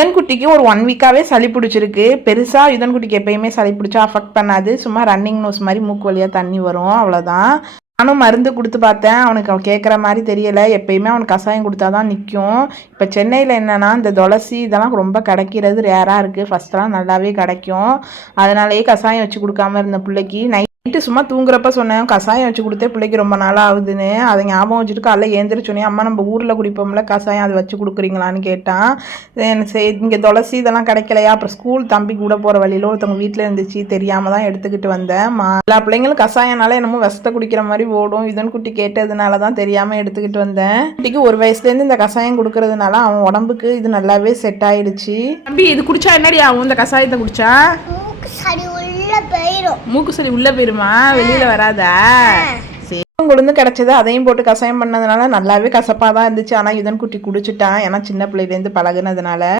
யுதன்குட்டிக்கு ஒரு ஒன் வீக்காகவே சளி பிடிச்சிருக்கு. பெருசாக யுதன்குட்டிக்கு எப்பயுமே சளி பிடிச்சா அஃபெக்ட் பண்ணாது. சும்மா ரன்னிங் நோஸ் மாதிரி மூக்கு வழியாக தண்ணி வரும். அவ்வளோதான் நானும் மருந்து கொடுத்து பார்த்தேன். அவனுக்கு அவன் கேட்குற மாதிரி தெரியலை. எப்பயுமே அவனுக்கு கஷாயம் கொடுத்தா தான் நிற்கும் இப்போ சென்னையில் என்னென்னா இந்த துளசி இதெல்லாம் ரொம்ப கிடைக்கிறது ரேராக இருக்குது ஃபஸ்ட்டெல்லாம் நல்லாவே கிடைக்கும். அதனாலேயே கஷாயம் வச்சு கொடுக்காம இருந்த பிள்ளைக்கு நைட்டு சும்மா தூங்குறப்ப சொன்னேன் கஷாயம் வச்சு கொடுத்தே பிள்ளைக்கு ரொம்ப நாள் ஆகுதுன்னு அதை ஞாபகம் வச்சுட்டு காலைல ஏந்திரிச்சோன்னே அம்மா நம்ம ஊரில் குடிப்போம்ல கஷாயம் அதை வச்சு கொடுக்குறீங்களான்னு கேட்டான். சரி இங்கே துளசி இதெல்லாம் கிடைக்கலையா? அப்புறம் ஸ்கூல் தம்பி கூட போகிற வழியில் ஒருத்தவங்க வீட்டில் இருந்துச்சு தெரியாமல் தான் எடுத்துக்கிட்டு வந்தேன். மா எல்லா பிள்ளைங்களும் கஷாயனால என்னமோ விஷத்தை குடிக்கிற மாதிரி ஓடும். இதன் குட்டி கேட்டதுனால தான் தெரியாமல் எடுத்துக்கிட்டு வந்தேன். குட்டிக்கு ஒரு வயசுலேருந்து இந்த கஷாயம் கொடுக்கறதுனால அவன் உடம்புக்கு இது நல்லாவே செட் ஆயிடுச்சு. தம்பி இது குடிச்சா என்னடி ஆகும்? இந்த கஷாயத்தை குடிச்சா? போயிடும் மூக்கு சளி உள்ள போயிருமா? வெளியில வராதா? கொழுந்து கிடைச்சது அதையும் போட்டு கஷாயம் பண்ணதுனால நல்லாவே கசப்பாக தான் இருந்துச்சு. ஆனால் இதன் குட்டி குடிச்சிட்டான். ஏன்னா சின்ன பிள்ளையிலேருந்து பழகுனதுனால.